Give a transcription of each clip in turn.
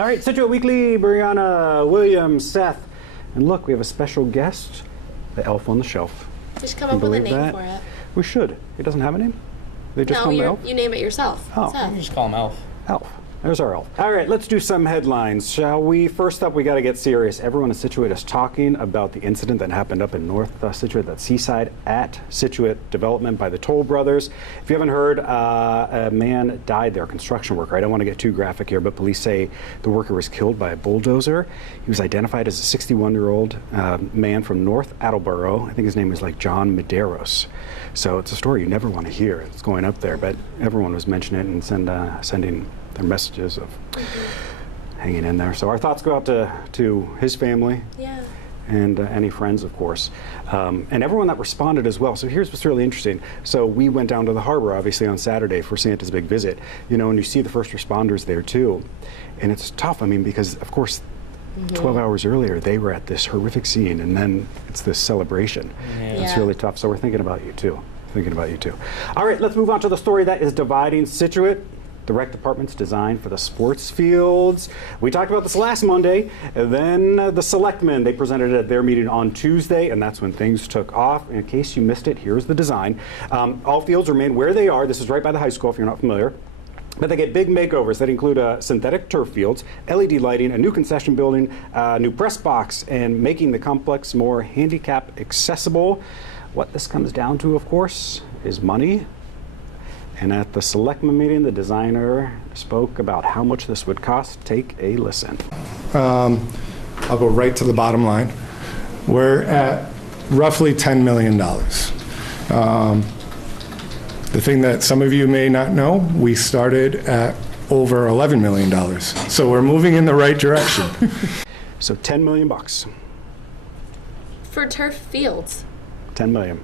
All right, Scituate Weekly, Brianna, William, Seth. And look, we have a special guest, the elf on the shelf. We should come up with a name for it. We should. He doesn't have a name? They just call him Elf? You name it yourself. Oh. Seth. You just call him Elf. Elf. There's our elf. All right, let's do some headlines, shall we? First up, we got to get serious. Everyone in Scituate is talking about the incident that happened up in North Scituate, that seaside at Scituate development by the Toll brothers. If you haven't heard, a man died there, a construction worker. I don't want to get too graphic here, but police say the worker was killed by a bulldozer. He was identified as a 61-year-old man from North Attleboro. I think his name was like John Medeiros. So it's a story you never want to hear. It's going up there, but everyone was mentioning it and sending their messages of hanging in there. So our thoughts go out to his family. Yeah. And any friends, of course, and everyone that responded as well. So here's what's really interesting. So we went down to the harbor, obviously, on Saturday for Santa's big visit. You know, and you see the first responders there too, and it's tough. I mean, because of course, 12 hours earlier they were at this horrific scene, and then it's this celebration. Yeah. It's really tough. So we're thinking about you too. All right, let's move on to the story that is dividing Scituate. The rec department's designed for the sports fields. We talked about this last Monday, and then the selectmen, they presented it at their meeting on Tuesday, and that's when things took off. In case you missed it, here's the design. All fields remain where they are. This is right by the high school, if you're not familiar. But they get big makeovers that include synthetic turf fields, LED lighting, a new concession building, a new press box, and making the complex more handicap accessible. What this comes down to, of course, is money. And at the selectmen meeting, the designer spoke about how much this would cost. Take a listen. I'll go right to the bottom line. We're at roughly $10 million. The thing that some of you may not know, we started at over $11 million. So we're moving in the right direction. So 10 million bucks. For turf fields. 10 million.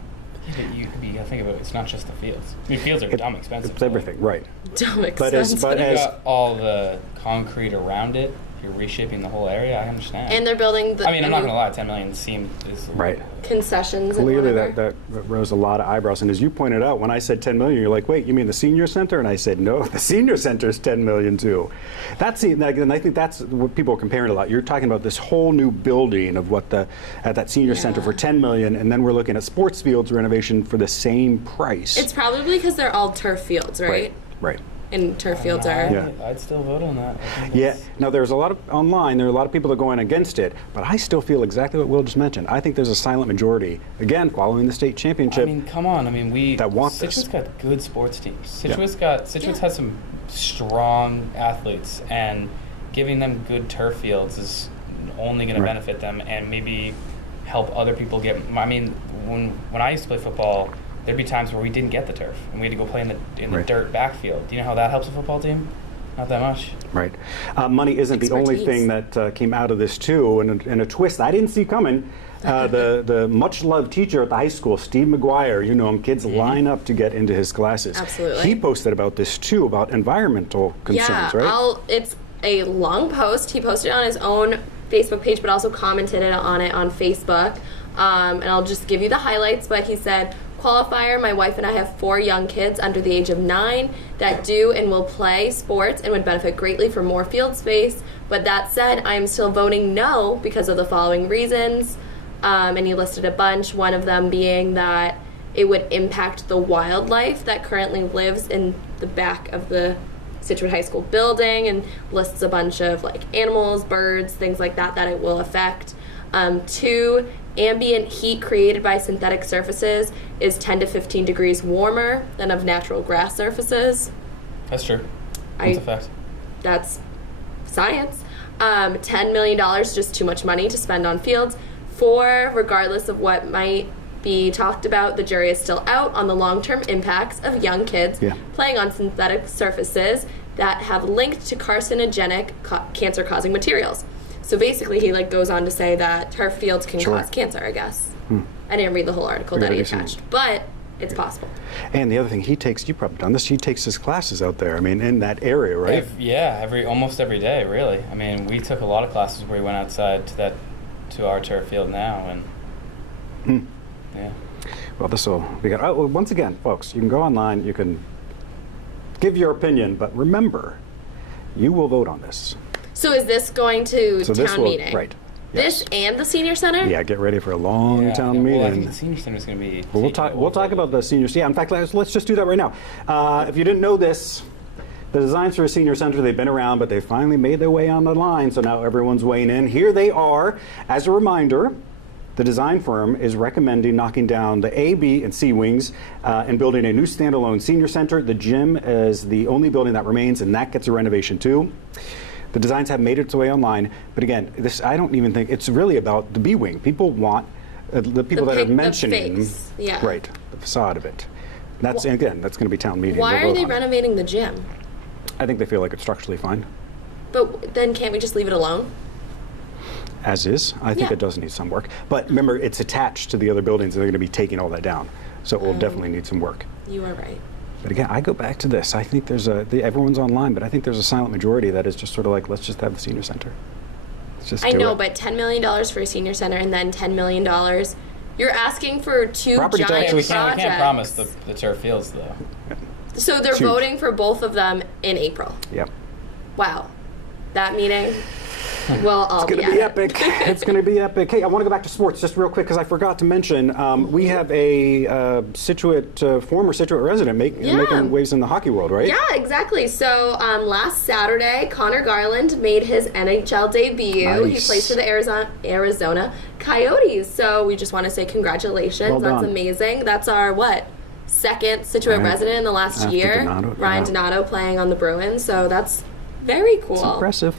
You gotta think about it. It's not just the fields. I mean, fields are dumb expensive. It's everything, right? Dumb But expensive. You got all the concrete around it. You're reshaping the whole area. I understand. And they're building the I mean, I'm not gonna lie. 10 million is right. concessions. Clearly, and that rose a lot of eyebrows. And as you pointed out, when I said 10 million, you're like, wait, you mean the senior center? And I said, no, the senior center is 10 million too. And I think that's what people are comparing a lot. You're talking about this whole new building of what at that senior center for 10 million, and then we're looking at sports fields renovation for the same price. It's probably because they're all turf fields, right? Right. And turf fields are. Yeah. I'd still vote on that. Yeah. Now, there's a lot of online. There are a lot of people that are going against it, but I still feel exactly what Will just mentioned. I think there's a silent majority, again, following the state championship. I mean, come on. I mean, that want Scituate's this. got good sports teams. Scituate's has some strong athletes, and giving them good turf fields is only going to benefit them, and maybe help other people get. I mean, when I used to play football, there'd be times where we didn't get the turf, and we had to go play in the dirt backfield. Do you know how that helps a football team? Not that much. Right. Money isn't the only thing that came out of this, too, and a twist I didn't see coming. The much-loved teacher at the high school, Steve McGuire, you know him, kids line up to get into his classes. Absolutely. He posted about this, too, about environmental concerns, right? It's a long post. He posted it on his own Facebook page, but also commented on it on Facebook. And I'll just give you the highlights, but he said, qualifier, my wife and I have 4 young kids under the age of 9 that do and will play sports and would benefit greatly from more field space. But that said, I am still voting no because of the following reasons. And he listed a bunch, one of them being that it would impact the wildlife that currently lives in the back of the Scituate High School building, and lists a bunch of like animals, birds, things like that it will affect. 2, ambient heat created by synthetic surfaces is 10 to 15 degrees warmer than of natural grass surfaces. That's true. That's a fact. That's science. $10 million, just too much money to spend on fields. 4, regardless of what might be talked about, the jury is still out on the long-term impacts of young kids playing on synthetic surfaces that have linked to carcinogenic cancer-causing materials. So basically, he goes on to say that turf fields can cause cancer, I guess. I didn't read the whole article that he attached, but it's possible. And the other thing, you've probably done this, he takes his classes out there, I mean, in that area, right? Almost every day, really. I mean, we took a lot of classes where we went outside to our turf field now, and yeah. Well, this will be good. Once again, folks, you can go online, you can give your opinion, but remember, you will vote on this. So is this going to So town meeting? Right. This and the senior center? Yeah, get ready for a long town meeting. Well, I think the senior center is going to be. Well, we'll talk about the seniors. Yeah, in fact, let's just do that right now. If you didn't know this, the designs for a senior center, they've been around, but they finally made their way on the line, so now everyone's weighing in. Here they are. As a reminder, the design firm is recommending knocking down the A, B, and C wings and building a new standalone senior center. The gym is the only building that remains, and that gets a renovation too. The designs have made its way online, but again, this I don't even think it's really about the B wing. People want the people that are mentioning, the face. Yeah. right, the facade of it. That's again, that's going to be town meeting. Why We'll are they vote on it. renovating the gym? I think they feel like it's structurally fine, But then can't we just leave it alone? as is. I think Yeah. it does need some work, but remember, it's attached to the other buildings, and they're going to be taking all that down, so it will definitely need some work. You are right. But again, I go back to this. I think there's everyone's online, but I think there's a silent majority that is just sort of like, let's just have the senior center. Let's just I do know, it. but $10 million for a senior center and then $10 million. You're asking for two Property tax, giant We projects. can't promise the turf fields, though. So they're Huge. voting for both of them in April. Yep. Wow. That meeting will all It's going to be epic. It's going to be epic. Hey, I want to go back to sports just real quick because I forgot to mention we have a former Scituate resident making waves in the hockey world, right? Yeah, exactly. So last Saturday, Connor Garland made his NHL debut. He Nice. plays for the Arizona Coyotes. So we just want to say congratulations. Well That's done. amazing. That's our, second Scituate Right. resident in the last After year. Donato, Ryan yeah. Donato playing on the Bruins. So that's very cool. It's impressive.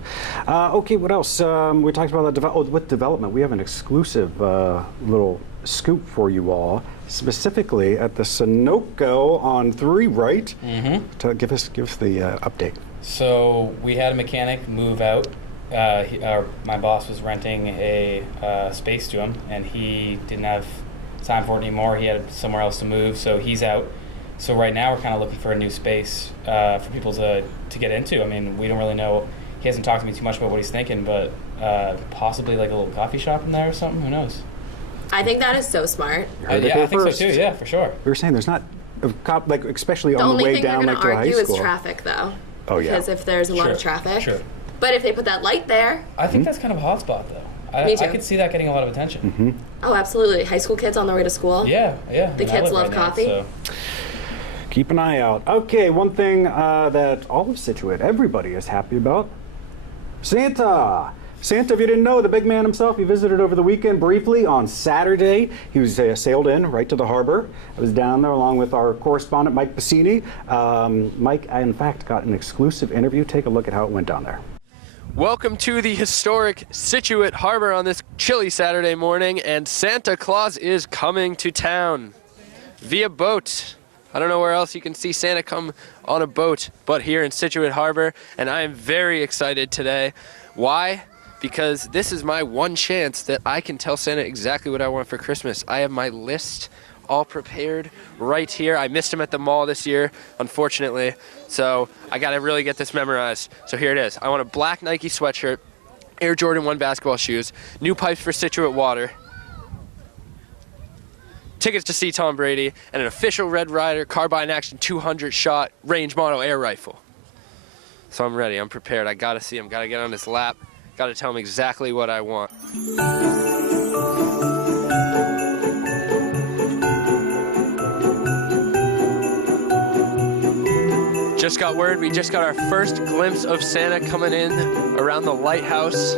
Okay, what else? We talked about with development. We have an exclusive little scoop for you all, specifically at the Sunoco on 3, right? Mm-hmm. Give us the update. So we had a mechanic move out. My boss was renting a space to him, and he didn't have time for it anymore. He had somewhere else to move, so he's out. So right now we're kind of looking for a new space for people to get into. I mean, we don't really know. He hasn't talked to me too much about what he's thinking, but possibly like a little coffee shop in there or something. Who knows? I think that is so smart. Heard it Yeah, here I think first. so too. Yeah, for sure. We were saying there's not a cop, like especially The on only the way thing they're down going like to to high argue is school. traffic, though. Oh, yeah. Because if there's a lot of Sure, traffic. sure. But if they put that light there, I think that's kind of a hot spot, though. Me I too. could see that getting a lot of attention. oh, absolutely. High school kids on their way to school. Yeah. The I mean, I kids live love right now, coffee. so. Keep an eye out. Okay, one thing that all of Scituate, everybody is happy about, Santa. Santa, if you didn't know, the big man himself, he visited over the weekend briefly on Saturday. He was sailed in right to the harbor. I was down there along with our correspondent, Mike Bassini. Mike, I, in fact, got an exclusive interview. Take a look at how it went down there. Welcome to the historic Scituate Harbor on this chilly Saturday morning, and Santa Claus is coming to town via boat. I don't know where else you can see Santa come on a boat but here in Scituate Harbor, and I am very excited today. Why? Because this is my one chance that I can tell Santa exactly what I want for Christmas. I have my list all prepared right here. I missed him at the mall this year, unfortunately, so I gotta really get this memorized. So here it is. I want a black Nike sweatshirt, Air Jordan 1 basketball shoes, new pipes for Scituate Water, tickets to see Tom Brady, and an official Red Ryder carbine action 200 shot range model air rifle. So I'm ready, I'm prepared. I gotta see him, gotta get on his lap, gotta tell him exactly what I want. Just got word, we just got our first glimpse of Santa coming in around the lighthouse.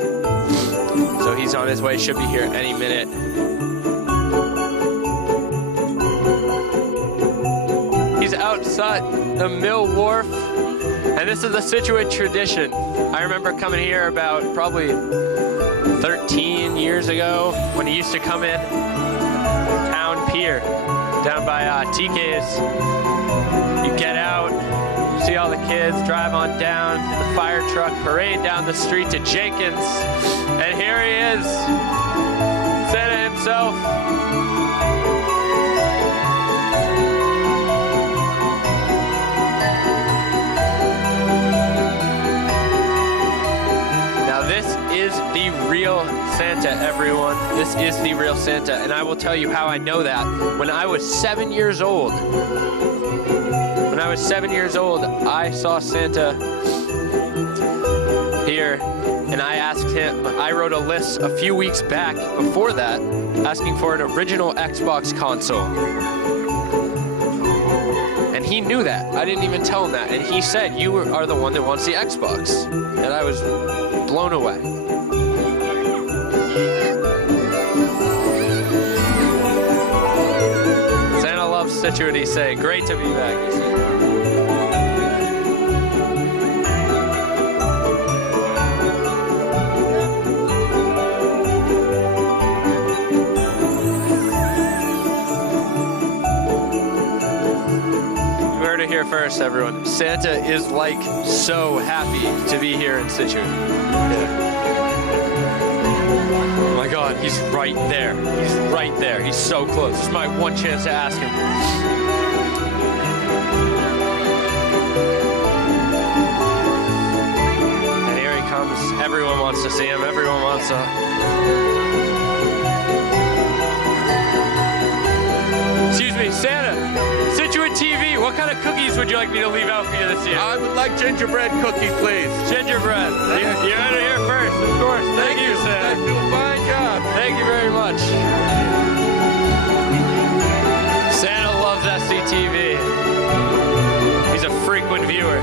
So he's on his way, should be here any minute. He's outside the Mill Wharf, and this is a Scituate tradition. I remember coming here about probably 13 years ago when he used to come in Town Pier down by TK's. You get out, see all the kids drive on down, the fire truck parade down the street to Jenkins, and here he is, Santa himself. Now this is the real Santa, everyone. This is the real Santa, and I will tell you how I know that. When I was 7 years old, I saw Santa here, and I wrote a list a few weeks back before that asking for an original Xbox console. And he knew that. I didn't even tell him that. And he said, you are the one that wants the Xbox. And I was blown away. Santa loves Scituate, he's saying. Great to be back, he said. Here first, everyone. Santa is like so happy to be here in Scituate. Yeah. Oh my God, he's right there. He's right there. He's so close. This is my one chance to ask him. And here he comes. Everyone wants to see him. Everyone wants to. Excuse me, Santa. Scituate TV, what kind of cookies would you like me to leave out for you this year? I would like gingerbread cookies, please. Gingerbread. You had it here first, of course. Thank you, Santa. You do a fine job. Thank you very much. Santa loves SCTV. He's a frequent viewer.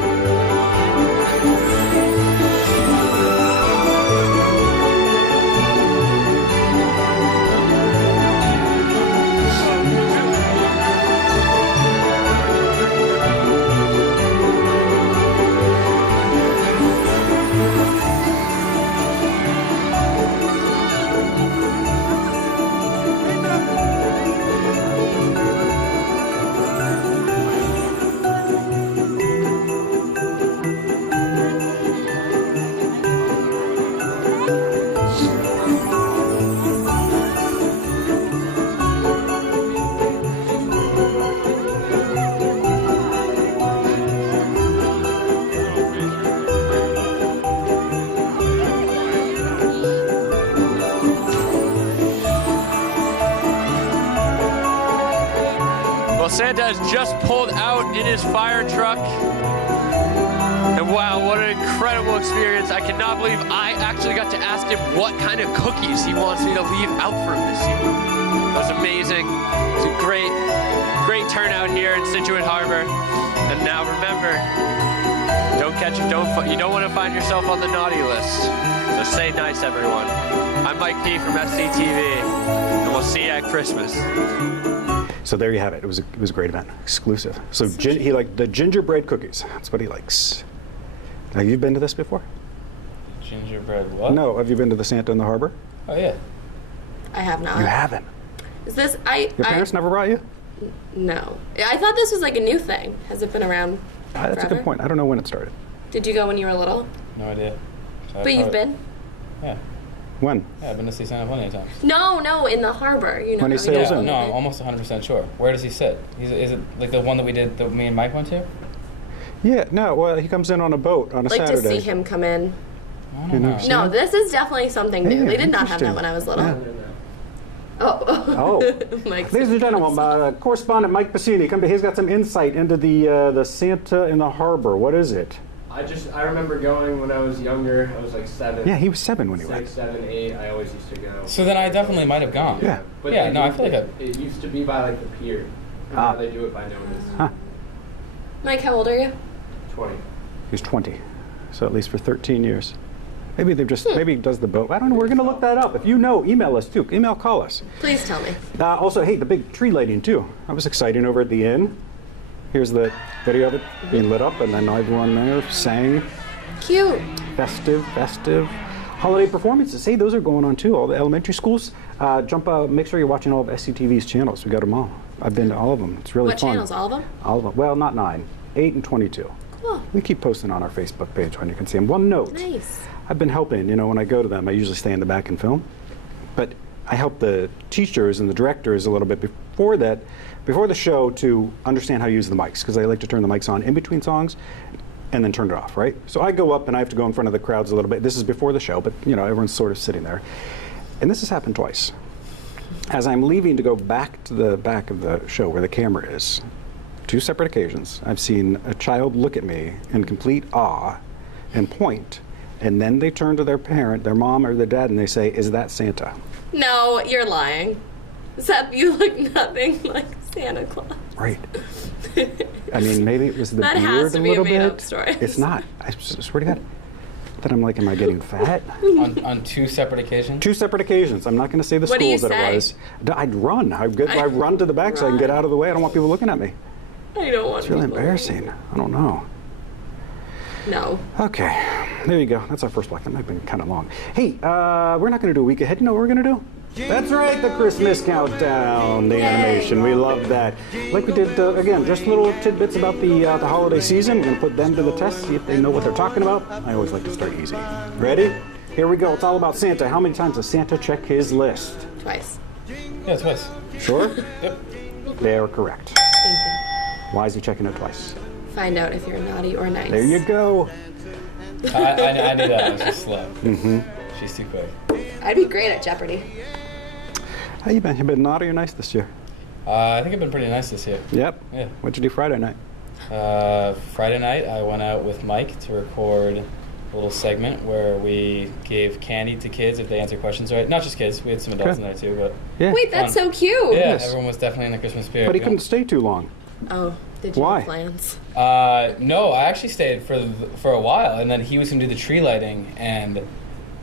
Santa has just pulled out in his fire truck. And wow, what an incredible experience. I cannot believe I actually got to ask him what kind of cookies he wants me to leave out for him this year. That was amazing. It's a great turnout here in Scituate Harbor. And now remember, you don't want to find yourself on the naughty list. So stay nice, everyone. I'm Mike P from SCTV, and we'll see you at Christmas. So there you have it. It was a great event, exclusive. So he liked the gingerbread cookies. That's what he likes. Have you been to this before? Gingerbread what? No. Have you been to the Santa in the Harbor? Oh yeah. I have not. You haven't. Is this Your parents never brought you? No. I thought this was like a new thing. Has it been around That's a forever? good point. I don't know when it started. Did you go when you were little? No idea. So But you've been? Yeah. When? Yeah, I've been to see Santa plenty of times. No, in the harbor. You know. When he how sails you- in. No, I'm almost 100% sure. Where does he sit? Is it like the one that me and Mike went to? Yeah, no, well, he comes in on a boat on a Like Saturday. to see him come in. I don't know. No, this is definitely something new. Yeah, They did not have interesting. that when I was little. Yeah. Oh. Mike's Ladies and gentlemen, correspondent Mike Pacini, he's got some insight into the Santa in the Harbor. What is it? I remember going when I was younger. I was like 7. Yeah, he was 7 when he went. 6, 7, 8. I always used to go. So then I definitely might have gone. Yeah. But Yeah, they no, I moved feel like it used to be by like the pier. And Ah. now they do it by notice. Huh. Mike, how old are you? 20. He's 20, so at least for 13 years. Maybe maybe he does the boat. I don't know. We're going to look that up. If you know, email us too. Call us. Please tell me. Also, hey, the big tree lighting too. That was exciting over at the inn. Here's the video of it being lit up, and then everyone there sang. Cute. Festive holiday performances. Hey, those are going on too. All the elementary schools. Make sure you're watching all of SCTV's channels. We got them all. I've been to all of them. It's really What fun. channels? All of them? All of them. Well, not 9, 8, and 22. Cool. We keep posting on our Facebook page when you can see them. One note. Nice. I've been helping. When I go to them, I usually stay in the back and film. But I help the teachers and the directors a little bit before the show to understand how to use the mics, because I like to turn the mics on in between songs and then turn it off, right? So I go up and I have to go in front of the crowds a little bit. This is before the show, but everyone's sort of sitting there. And this has happened twice. As I'm leaving to go back to the back of the show where the camera is, 2 separate occasions, I've seen a child look at me in complete awe and point and then they turn to their parent, their mom or their dad, and they say, "Is that Santa?" No, you're lying. Seth, you look nothing like Santa Claus. Right. I mean, maybe it was the That beard has to a be a little made-up bit. story. It's not. I swear to God. Then I'm like, am I getting fat? On 2 separate occasions? 2 separate occasions. I'm not going to say the What do you schools that say? it was. I'd run. I'd run to the back so I can get out of the way. I don't want people looking at me. I don't want It's really people- embarrassing. I don't know. No. Okay, there you go. That's our first block. That might have been kind of long. Hey, we're not going to do a week ahead. You know what we're going to do? That's right, the Christmas countdown, the animation. We love that. Like we did, again, just little tidbits about the holiday season. We're going to put them to the test, see if they know what they're talking about. I always like to start easy. Ready? Here we go. It's all about Santa. How many times does Santa check his list? Twice. Yeah, twice. Sure? Yep. They are correct. Thank you. Why is he checking it twice? Find out if you're naughty or nice. There you go. I knew that. I was just slow. Mm-hmm. She's too quick. I'd be great at Jeopardy. How you been? You been naughty or nice this year? I think I've been pretty nice this year. Yep. Yeah. What'd you do Friday night? Friday night, I went out with Mike to record a little segment where we gave candy to kids if they answer questions right. Not just kids, we had some adults in there too, but Yeah. Wait, that's Fun. so cute. yeah, Yes. everyone was definitely in the Christmas spirit. But he We couldn't stay too long. Oh, did you Why? have plans? No, I actually stayed for a while, and then he was gonna do the tree lighting, and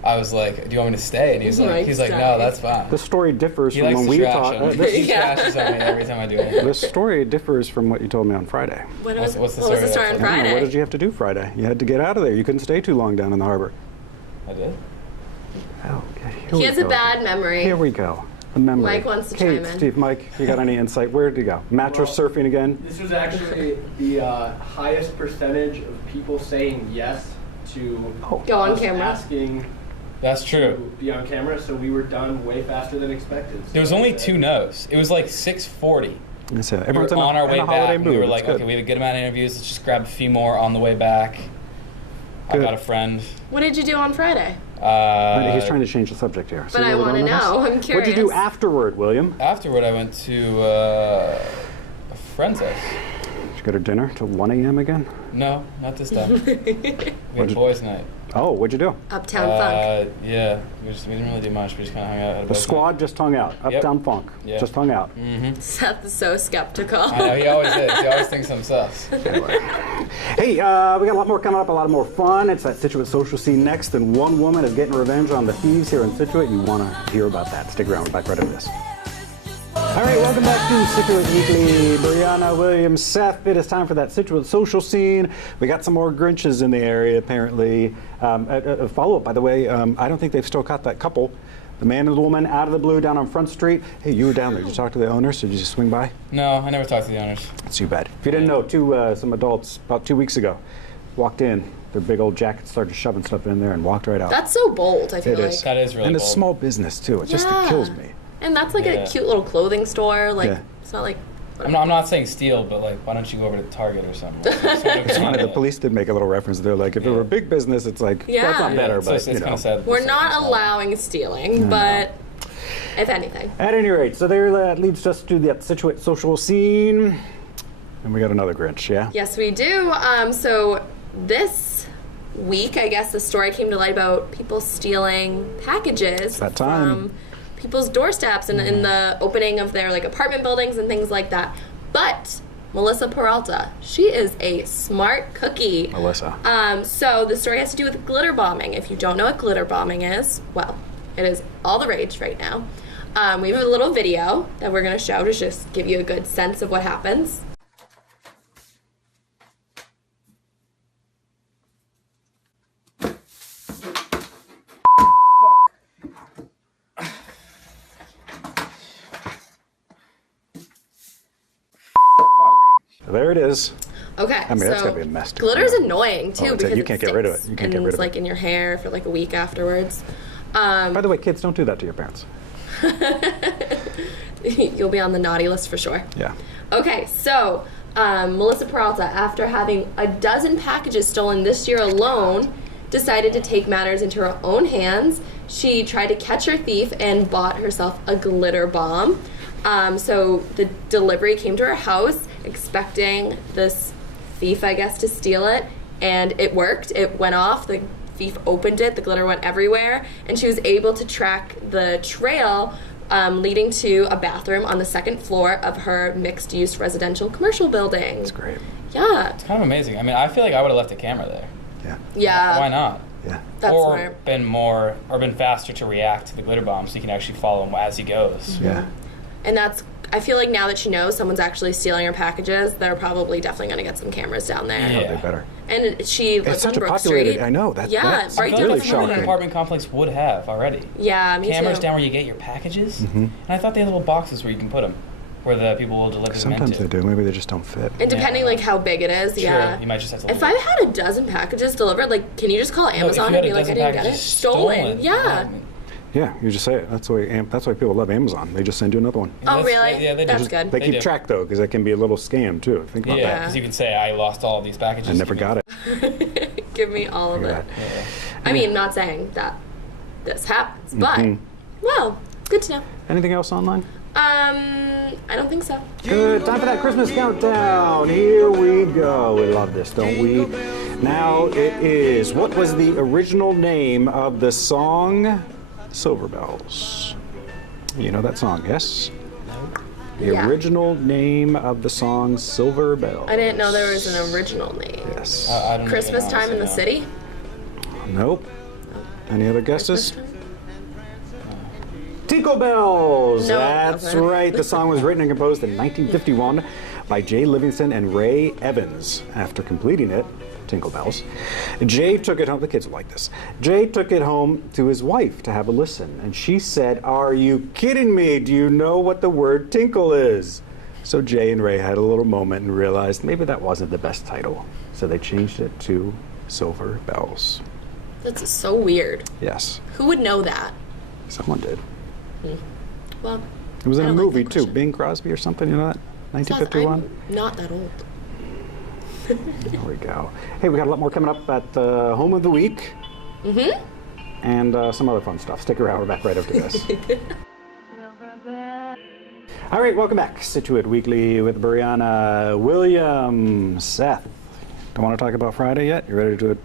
I was like, "Do you want me to stay?" And he was like, Mike's "No, dying. that's fine." The story differs He from likes when to we trash talked. him. He trashes on me every time I do anything. The story differs from what you told me on Friday. What What's the was the story story about on Friday? I don't know, Friday? what did you have to do Friday? You had to get out of there. You couldn't stay too long down in the harbor. I did. Oh, okay. He has a bad memory. Here we go. The memory. Mike wants to Kate, chime in. Steve, Mike, you got any insight? Where did you go? Mattress surfing again? This was actually the highest percentage of people saying yes to Go on us camera. asking That's true. to be on camera, so we were done way faster than expected. There was only 2 no's. It was like 6:40. That's it. We Everyone's were in a- on our in way a holiday back, and we mood. were It's like, good. "Okay, we have a good amount of interviews. Let's just grab a few more on the way back." I Good. got a friend. What did you do on Friday? He's trying to change the subject here. But I want to know. I'm curious. What'd you do afterward, William? Afterward, I went to a friend's house. Did you go to dinner till 1 a.m. again? No, not this time. We had boys' night. Oh, what'd you do? Uptown Funk. Yeah, we didn't really do much. We just kind of hung out. Had a The boys' squad just hung out. Uptown Funk. Yeah. Just hung out. Seth is so skeptical. night. I know, he always is. He always thinks I'm sus. Hey, we got a lot more coming up, a lot more fun. It's that Scituate social scene next, and one woman is getting revenge on the thieves here in Scituate. You want to hear about that. Stick around. We're back right after this. All right, welcome back to Scituate Weekly. Brianna, William, Seth. It is time for that Scituate social scene. We got some more Grinches in the area, apparently. A follow-up, by the way. I don't think they've still caught that couple. The man and the woman out of the blue down on Front Street. Hey, you were down there. Did you talk to the owners? Did you just swing by? No, I never talked to the owners. That's too bad. If you didn't know, some adults about 2 weeks ago walked in. Their big old jackets started shoving stuff in there and walked right out. That's so bold, I feel It like. is. That is really And it's bold. small business, too. It just Yeah. it kills me. And that's like Yeah. a cute little clothing store. Like, Yeah. it's not like. I'm not saying steal, but like, why don't you go over to Target or something? It's funny, the police did make a little reference. They're like, if it were a big business, it's like, well, it's not Yeah. better, so but, it's you know. kind of sad. We're not allowing stealing, but if anything. At any rate, so there that leads us to the Scituate social scene. And we got another Grinch, yeah? Yes, we do. So this week, I guess the story came to light about people stealing packages that time. from people's doorsteps and in the opening of their like apartment buildings and things like that. But Melissa Peralta, she is a smart cookie. Melissa. So the story has to do with glitter bombing. If you don't know what glitter bombing is, well, it is all the rage right now. We have a little video that we're going to show to just give you a good sense of what happens. There it is. Okay, I mean, so that's gotta be a mess to glitter's clean up. annoying too Oh, it's because you can't get rid of it. You can't get rid it's of like it. in your hair for like a week afterwards. By the way, kids, don't do that to your parents. You'll be on the naughty list for sure. Yeah. Okay, so Melissa Peralta, after having a dozen packages stolen this year alone, decided to take matters into her own hands. She tried to catch her thief and bought herself a glitter bomb. So the delivery came to her house, expecting this thief, I guess, to steal it, and it worked. It went off. The thief opened it, the glitter went everywhere, and she was able to track the trail leading to a bathroom on the second floor of her mixed-use residential commercial building. That's great. Yeah. It's kind of amazing. I mean, I feel like I would have left a camera there. Yeah. Yeah. Why not? Yeah. That's or smart. been faster to react to the glitter bomb, so you can actually follow him as he goes. Yeah. And I feel like now that she knows someone's actually stealing her packages, they're probably definitely going to get some cameras down there. Yeah. They better. And she lives It's such on a Brook populated. Street. I know that's Yeah, that's right I down feel really like that's something an shocking. apartment complex would have already. Yeah, me Cameras too. down where you get your packages. Mm-hmm. And I thought they had little boxes where you can put them, where the people will deliver them Sometimes into. they do. Maybe they just don't fit. And depending like how big it is, True. yeah. You might just have to. If I had a dozen packages delivered, like, can you just call No, if Amazon you had and be a like, I dozen didn't get it? packages Stolen. Yeah. Yeah, you just say it. That's why people love Amazon. They just send you another one. Oh, really? Yeah, they do. That's good. They They keep do. track though, because that can be a little scam too. Think about Yeah, that. because you can say I lost all of these packages. I never got it. Give me all of Look it. at that. I mean, not saying that this happens, but, Mm-hmm. well, good to know. Anything else online? I don't think so. Good. Time for that Christmas countdown. Here we go. We love this, don't we? Now it is. What was the original name of the song Silver Bells? You know that song, yes? The Yeah. original name of the song Silver Bells. I didn't know there was an original name. Yes. I don't Christmas even Time in the honestly City? Nope. Any other guesses? Christmas Time? Tinkle Bells! No. That's Okay. right. The song was written and composed in 1951 by Jay Livingston and Ray Evans. After completing it, Tinkle Bells, Jay took it home. The kids like this. Jay took it home to his wife to have a listen, and she said, "Are you kidding me? Do you know what the word tinkle is?" So Jay and Ray had a little moment and realized maybe that wasn't the best title. So they changed it to Silver Bells. That's so weird. Yes, Who would know that? someone did. Well, It was in I a don't like movie that too. question. Bing Crosby or something, you know that? Plus, 1951? I'm not that old. There we go. Hey, we got a lot more coming up at Home of the Week. Mm-hmm. And some other fun stuff. Stick around. We're back right after this. All right, welcome back. Scituate Weekly with Brianna, William, Seth. Don't want to talk about Friday yet? You ready to do it?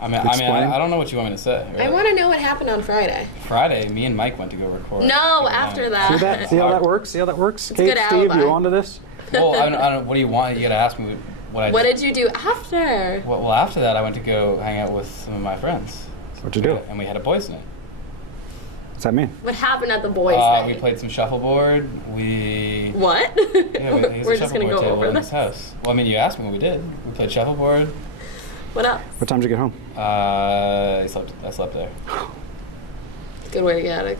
Explain. I don't know what you want me to say. I want to know what happened on Friday. Friday, me and Mike went to go record. No, after that. See that? See how that works? See how that works? It's a Kate, good Steve, alibi. you onto this? Well, I don't. What do you want? You gotta ask me what I What did you do after? Well, after that, I went to go hang out with some of my friends. What'd you do? And we had a boys' night. What's that mean? What happened at the boys' night? We played some shuffleboard. We What? yeah, we We're just gonna go over in this. his house. Well, I mean, you asked me what we did. We played shuffleboard. What else? What time did you get home? I slept there. Good way to get out of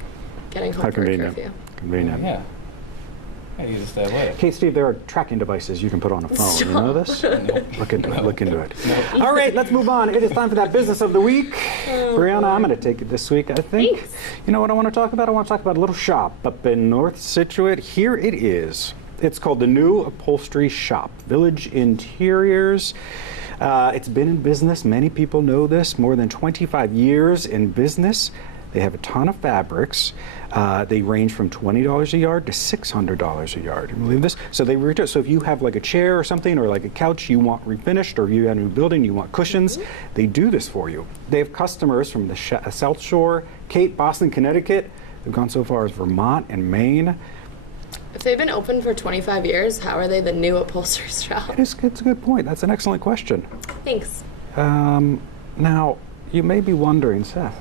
getting home How for a convenient. curfew. Convenient. Yeah. Yeah, you just stay away. Kate, Steve, there are tracking devices you can put on a phone. You know this? Look into it. Look into it. All right, let's move on. It is time for that business of the week. Brianna, I'm going to take it this week, I think. Thanks. You know what I want to talk about? I want to talk about a little shop up in North Scituate. Here it is. It's called the New Upholstery Shop, Village Interiors. It's been in business. Many people know this. More than 25 years in business. They have a ton of fabrics. They range from $20 a yard to $600 a yard. You believe this? So they so if you have like a chair or something, or like a couch you want refinished, or you have a new building you want cushions, they do this for you. They have customers from the South Shore, Cape, Boston, Connecticut. They've gone so far as Vermont and Maine. If they've been open for 25 years, how are they the new upholstery shop? It's a good point. That's an excellent question. Thanks. Now, you may be wondering, Seth,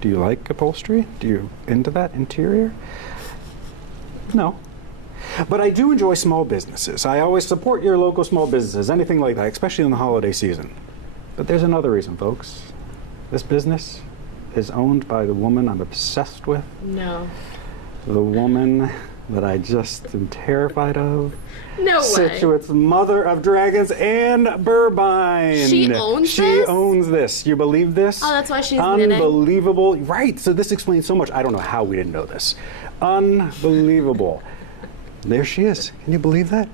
do you like upholstery? Do you into that interior? No. But I do enjoy small businesses. I always support your local small businesses, anything like that, especially in the holiday season. But there's another reason, folks. This business is owned by the woman I'm obsessed with, No. the woman that I just am terrified of. No way. Scituate's mother of dragons, Anne Burbine. She owns She this? owns this. You believe this? Oh, that's why she's knitting. Unbelievable. Right. So this explains so much. I don't know how we didn't know this. Unbelievable. There she is. Can you believe that?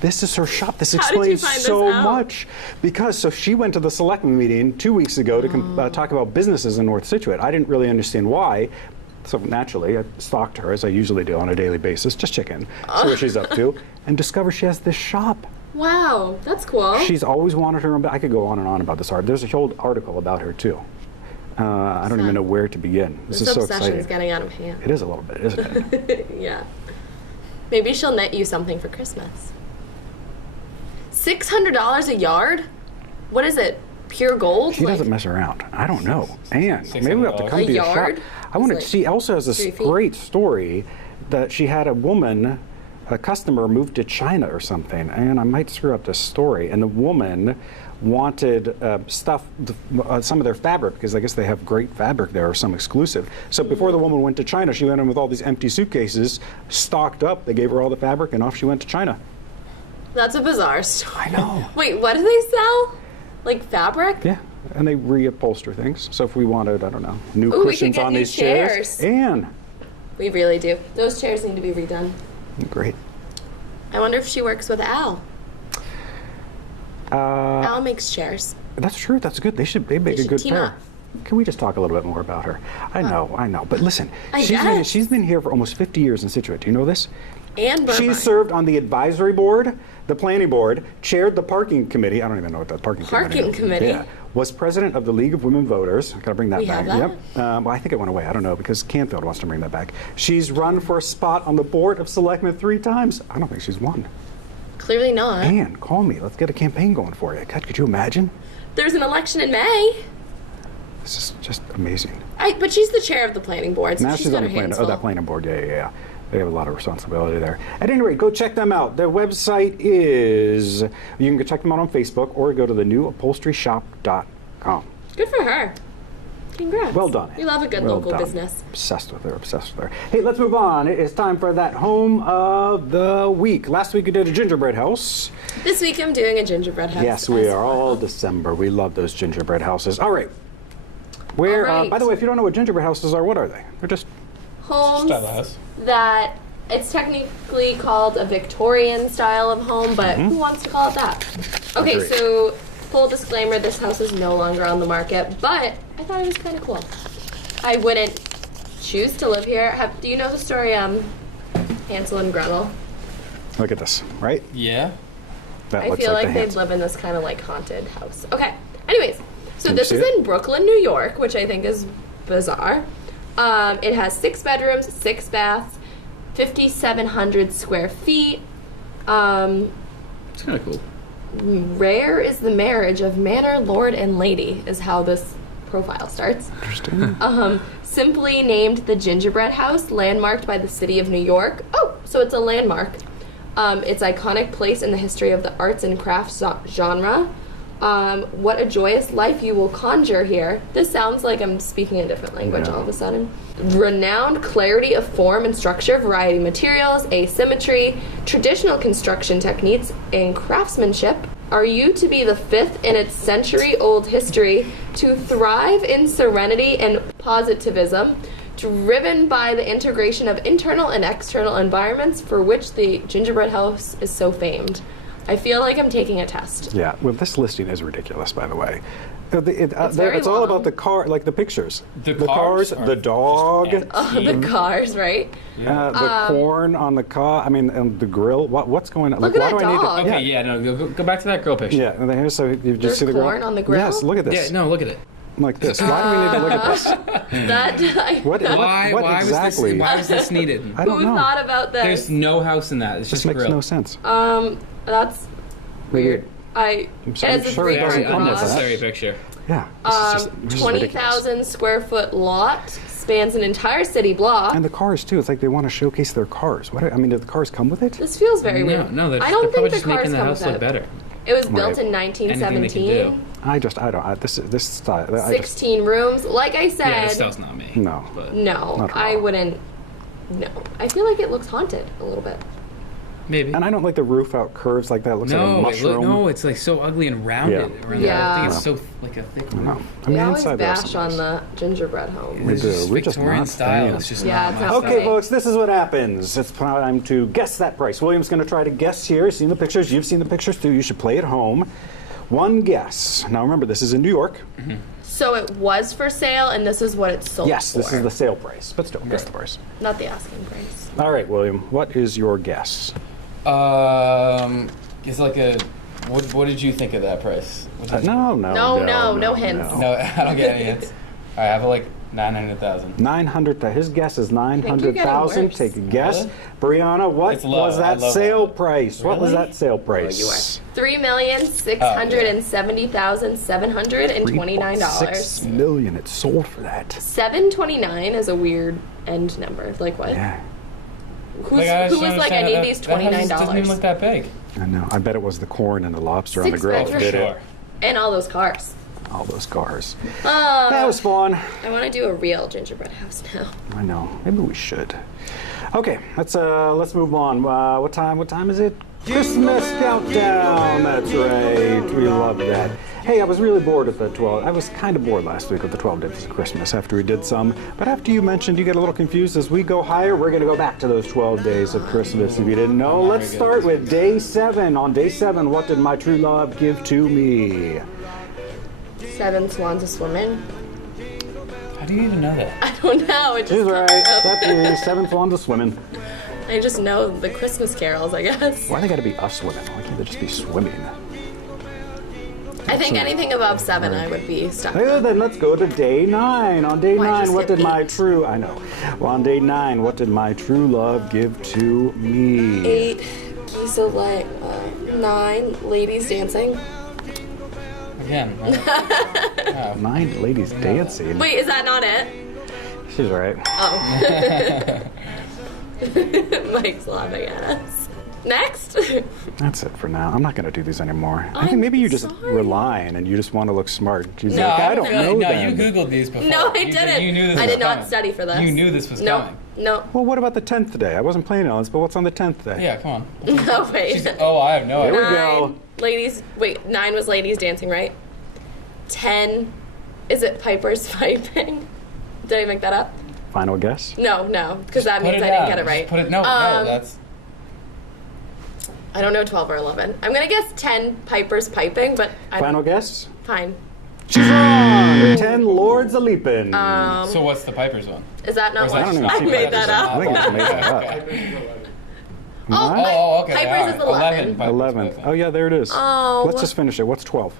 This is her shop. This How did you explains find this so out? much. Because so she went to the selectmen meeting 2 weeks ago to talk about businesses in North Scituate. I didn't really understand why. So naturally, I stalked her, as I usually do on a daily basis, just check in, see what she's up to, and discover she has this shop. Wow, that's cool. She's always wanted her own. I could go on and on about this art. There's a whole article about her too. I don't even know where to begin. This is so obsession's exciting. getting out of hand. It is a little bit, isn't it? Yeah. Maybe she'll net you something for Christmas. $600 a yard? What is it? Pure gold? She doesn't mess around. I don't know. And maybe we have to come A to your yard? shop. I want to. It's like She also has this 3 feet. great story that she had a customer moved to China or something, and I might screw up this story. And the woman wanted some of their fabric, because I guess they have great fabric there, or some exclusive. So before the woman went to China, she went in with all these empty suitcases, stocked up. They gave her all the fabric, and off she went to China. That's a bizarre story. I know. Wait, what do they sell? Like fabric? Yeah, and they reupholster things. So if we wanted, I don't know, new Ooh, we could cushions get on new these chairs, and We really do. Those chairs need to be redone. great. I wonder if she works with Al. Al makes chairs. That's true. That's good. They make a should good team pair. up. Can we just talk a little bit more about her? I know. But listen, I she's guess. been here for almost 50 years in Scituate. Do you know this? And Burbank. She served on the advisory board, the planning board, chaired the parking committee. I don't even know what that parking committee. Yeah. Was president of the League of Women Voters. Got to bring that We back. have that? Yep. Well, I think it went away. I don't know, because Canfield wants to bring that back. She's run for a spot on the board of selectmen 3 times. I don't think she's won. Clearly not. Ann, call me. Let's get a campaign going for you. God, could you imagine? There's an election in May. This is just amazing. But she's the chair of the planning board, so Now she's she's got on her the planning. hands Oh, full. that planning board. Yeah. They have a lot of responsibility there. At any rate, go check them out. Their website is, you can go check them out on Facebook or go to thenewupholsteryshop.com. Good for her. Congrats. Well done. We love a good Well local done. business. Obsessed with her. Hey, let's move on. It is time for that home of the week. Last week we did a gingerbread house. This week I'm doing a gingerbread house. Yes, we as are all well. December. We love those gingerbread houses. All right. Where, All right. by the way, if you don't know what gingerbread houses are, what are they? They're just Homes Style house. that it's technically called a Victorian style of home, but who wants to call it that? Okay, Agreed. so full disclaimer, this house is no longer on the market, but I thought it was kind of cool. I wouldn't choose to live here. Do you know the story Hansel and Gretel? look at this, right? Yeah. That I looks feel like like the they'd hands. live in this kind of like haunted house. Okay. Anyways, so Can you this see is it? in Brooklyn, New York, which I think is bizarre. It has 6 bedrooms, 6 baths, 5,700 square feet. It's kind of cool. Rare is the marriage of manor lord and lady, is how this profile starts. Interesting. Simply named the Gingerbread House, landmarked by the city of New York. Oh, so it's a landmark. Its iconic place in the history of the arts and crafts genre. What a joyous life you will conjure here. This sounds like I'm speaking a different language all of a sudden. Renowned clarity of form and structure, variety of materials, asymmetry, traditional construction techniques, and craftsmanship. Are you to be the 5th in its century-old history to thrive in serenity and positivism, driven by the integration of internal and external environments for which the gingerbread house is so famed? I feel like I'm taking a test. Yeah, well, this listing is ridiculous, by the way. very It's all long. about the car, like the pictures. The cars, cars are the dog, just Oh, the cars, right? the corn on the car. I mean, and the grill. What's going on? Look Like, at why that do I need dog. to? Okay, yeah, no, go back to that girl picture. Yeah, and here's so you just There's see the grill. corn on the grill? Yes, look at this. Yeah, no, look at it. Like this. Why do we need to look at this? That What Why exactly? why was this needed? I don't who know. thought about this? There's no house in that. It's This just makes grill. no sense. That's Maybe- weird. I'm It's a sure it doesn't three-part come with garage. that. Unnecessary picture. Yeah. This is ridiculous. 20,000 square foot lot, spans an entire city block. And the cars too. It's like they want to showcase their cars. I mean, do the cars come with it? This feels very No, weird. no, they're, I don't they're probably think the just cars making the come house with look it. better. It was built Right. in Anything they can 1917. do. I don't. This style. 16 rooms. Like I said, Yeah, this style's not me. No. But no, Not at I all. wouldn't. No, I feel like it looks haunted a little bit. maybe. And I don't like the roof out curves like that. It looks like a No, mushroom. it's like so ugly and rounded. Yeah. Around Yeah. I think it's so like a thick roof. No. I We mean, always inside there's bash some on nice. the gingerbread home. We It's do. just We're just Victorian not style. fans. It's just Yeah, not it's my not style. Okay, Right. folks, this is what happens. It's time to guess that price. William's going to try to guess here. Seen the pictures. You've seen the pictures too. You should play at home. One guess. Now remember, this is in New York. So it was for sale, and this is what it sold Yes, this for. is the sale price. But still, guess the price. Not the asking price. All right, William, what is your guess? It's like a. What did you think of that price? No hints. No, I don't get any hints. I have like 900,000. 900. His guess is you're getting 900,000. worse. Take a guess. Really? Brianna, what It's low. was I that love sale low. price? What was Really? that sale price? You are $3,670,729. $6 million. It sold for that. 729 is a weird end number. Like what? Yeah, Who was like, I need these $29? That doesn't even look that big. I know. I bet it was the corn and the lobster on the grill. $6 For Did it? sure. And all those cars. All those cars. That was fun. I want to do a real gingerbread house now. I know. Maybe we should. Okay, let's move on. What time is it? Christmas countdown. That's right. We love that. Hey, I was really bored with the 12. I was kind of bored last week with the 12 days of Christmas after we did some. But after you mentioned, you get a little confused. As we go higher, we're going to go back to those 12 days of Christmas. If you didn't know, let's start with day 7. On day 7, what did my true love give to me? 7 swans a swimming. How do you even know that? I don't know. It just She's comes right. out. That is 7 swans a swimming. I just know the Christmas carols, I guess. Why they got to be us swimming? Why can't they just be swimming? I think anything above 7 I would be stuck Hey, with. then let's go to day 9. On day Why 9, just what skip did my 8? true... I know. Well, on day 9, what did my true love give to me? 8 geese of like 9 ladies dancing. Again. 9 ladies dancing. Wait, is that not it? She's right. Mike's laughing at us. Next. That's it for now. I'm not going to do these anymore. I I'm think maybe you're just sorry. relying and you just want to look smart. She's No, like, I I don't know No, that. you Googled these before. No, I You didn't. You knew this I was did not coming. study for this. You knew this was No. coming. No. Well, what about the 10th day? I wasn't planning on this, but what's on the 10th day? Yeah, come on. No, wait. Oh, I have no There we idea. go. Ladies, wait, 9 was ladies dancing, right? 10, is it pipers piping? Did I make that up? Final guess? No, because that Put means it I didn't down. get it Just right. Put it. No, that's. I don't know 12 or 11. I'm gonna guess 10 pipers piping, but Final guess? fine. She's wrong! 10 lords a leaping. So what's the Piper's one? Is that not Or is what that don't even I see made Pipers. that I up? think I just made that up. Oh, What? Oh, okay. Pipers all is right. 11. Pipers, 11th. okay. Oh, yeah, there it is. Oh. Let's just finish it. What's 12?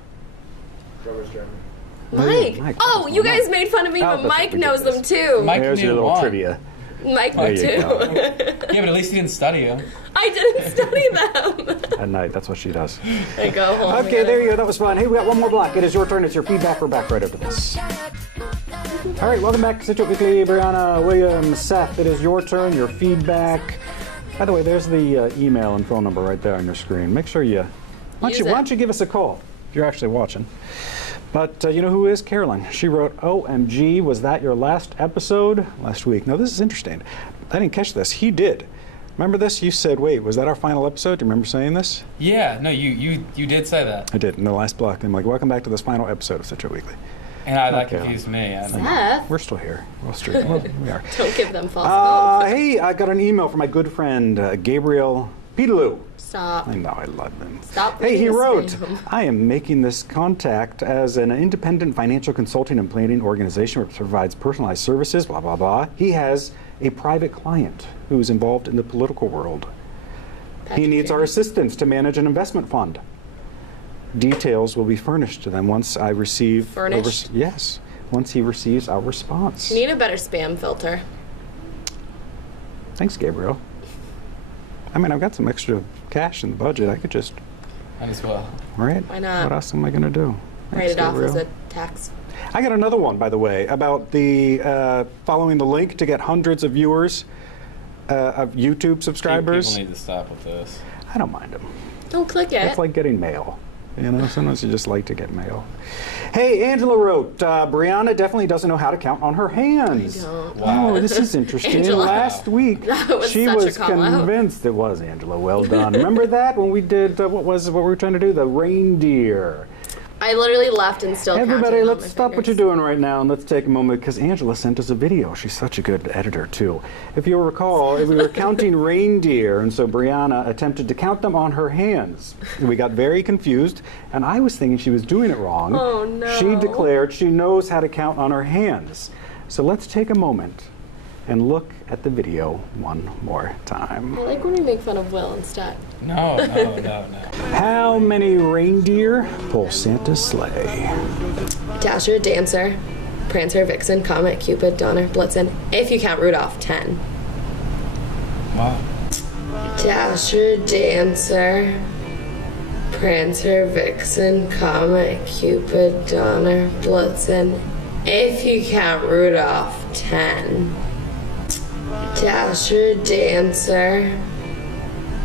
Mike. Mike. Oh, you guys made fun of me, Oh, but that's Mike knows them ridiculous. too. Mike There's knew your little one. trivia. Mike There knew you too. go. Yeah, but at least he didn't study them. I didn't study them. At night, that's what she does. I go home. Okay, there you go. That was fun. Hey, we got one more block. It is your turn. It's your feedback. We're back right after this. All right, welcome back to Scituate Weekly. Brianna, William, Seth, it is your turn. Your feedback. By the way, there's the email and phone number right there on your screen. Make sure you... Why don't you give us a call if you're actually watching. But you know who is Caroline? She wrote, OMG, was that your last episode? Last week. Now, this is interesting. I didn't catch this. He did. Remember this? You said, wait, was that our final episode? Do you remember saying this? Yeah, no, you did say that. I did in the last block. I'm like, welcome back to this final episode of Scituate Weekly. And that Okay. confused me. Seth, We're still here. Well, we are. don't give them false hope. Hey, I got an email from my good friend, Gabriel Peterloo. Stop. I know, I love him. Stop Hey, he reading the wrote, spam. I am making this contact as an independent financial consulting and planning organization which provides personalized services, blah, blah, blah. He has a private client who's involved in the political world. He needs our assistance to manage an investment fund. Details will be furnished to them once I receive... Furnished? Yes, once he receives our response. You need a better spam filter. Thanks, Gabriel. I mean, I've got some extra cash in the budget. I could just... Might as well. Right? Why not? What else am I going to do? Write Thanks, it off as Gabriel. a tax. I got another one, by the way, about the following the link to get hundreds of viewers, of YouTube subscribers. People need to stop with this. I don't mind them. Don't click it. It's like getting mail. You know, sometimes you just like to get mail. Hey, Angela wrote, Brianna definitely doesn't know how to count on her hands. I don't. Oh, this is interesting. Angela. Last week, That was she such a was call-out. convinced it was Angela. Well done. Remember that when we did what we were trying to do? The reindeer. I literally left and still Everybody, counted on let's my stop what fingers. you're doing right now and let's take a moment because Angela sent us a video. She's such a good editor, too. If you'll recall, we were counting reindeer, and so Brianna attempted to count them on her hands. We got very confused, and I was thinking she was doing it wrong. Oh, no. She declared she knows how to count on her hands. So let's take a moment and look at the video one more time. I like when we make fun of Will instead. No. How many reindeer pull Santa's sleigh? Dasher, Dancer, Prancer, Vixen, Comet, Cupid, Donner, Blitzen, if you count Rudolph, 10. Wow. Dasher, Dancer, Prancer, Vixen, Comet, Cupid, Donner, Blitzen, if you count Rudolph, 10. Dasher, Dancer,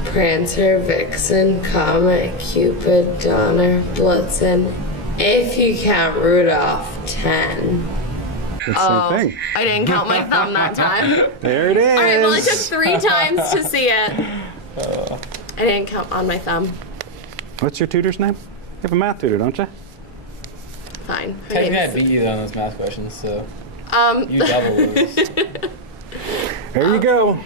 Prancer, Vixen, Comet, Cupid, Donner, Blitzen, if you count Rudolph, 10. It's the same thing. I didn't count my thumb that time. There it is. All right, well, it took 3 times to see it. I didn't count on my thumb. What's your tutor's name? You have a math tutor, don't you? Fine. Her Technically, I name's- beat you on those math questions, so you double lose. There you go.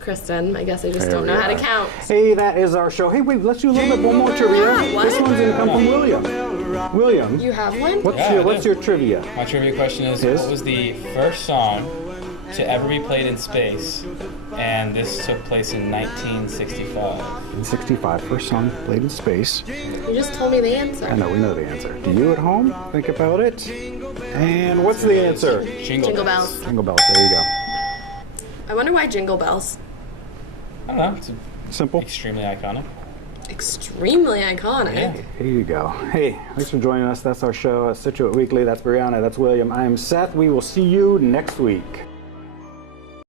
Kristen, I guess I just There don't we know how to are. count. Hey, that is our show. Hey, wait, let's do a little bit more trivia. what? This one's gonna come from William. William, You have one? what's your trivia? My trivia question is, Yes? what was the first song to ever be played in space? And this took place in 1965. In 65, first song played in space. You just told me the answer. I know, we know the answer. Do you at home think about it? And what's the answer? Jingle bells. Jingle bells, there you go. I wonder why jingle bells. I don't know. It's Simple. extremely iconic. Extremely iconic. Yeah. Here you go. Hey, thanks for joining us. That's our show, Scituate Weekly. That's Brianna. That's William. I'm Seth. We will see you next week.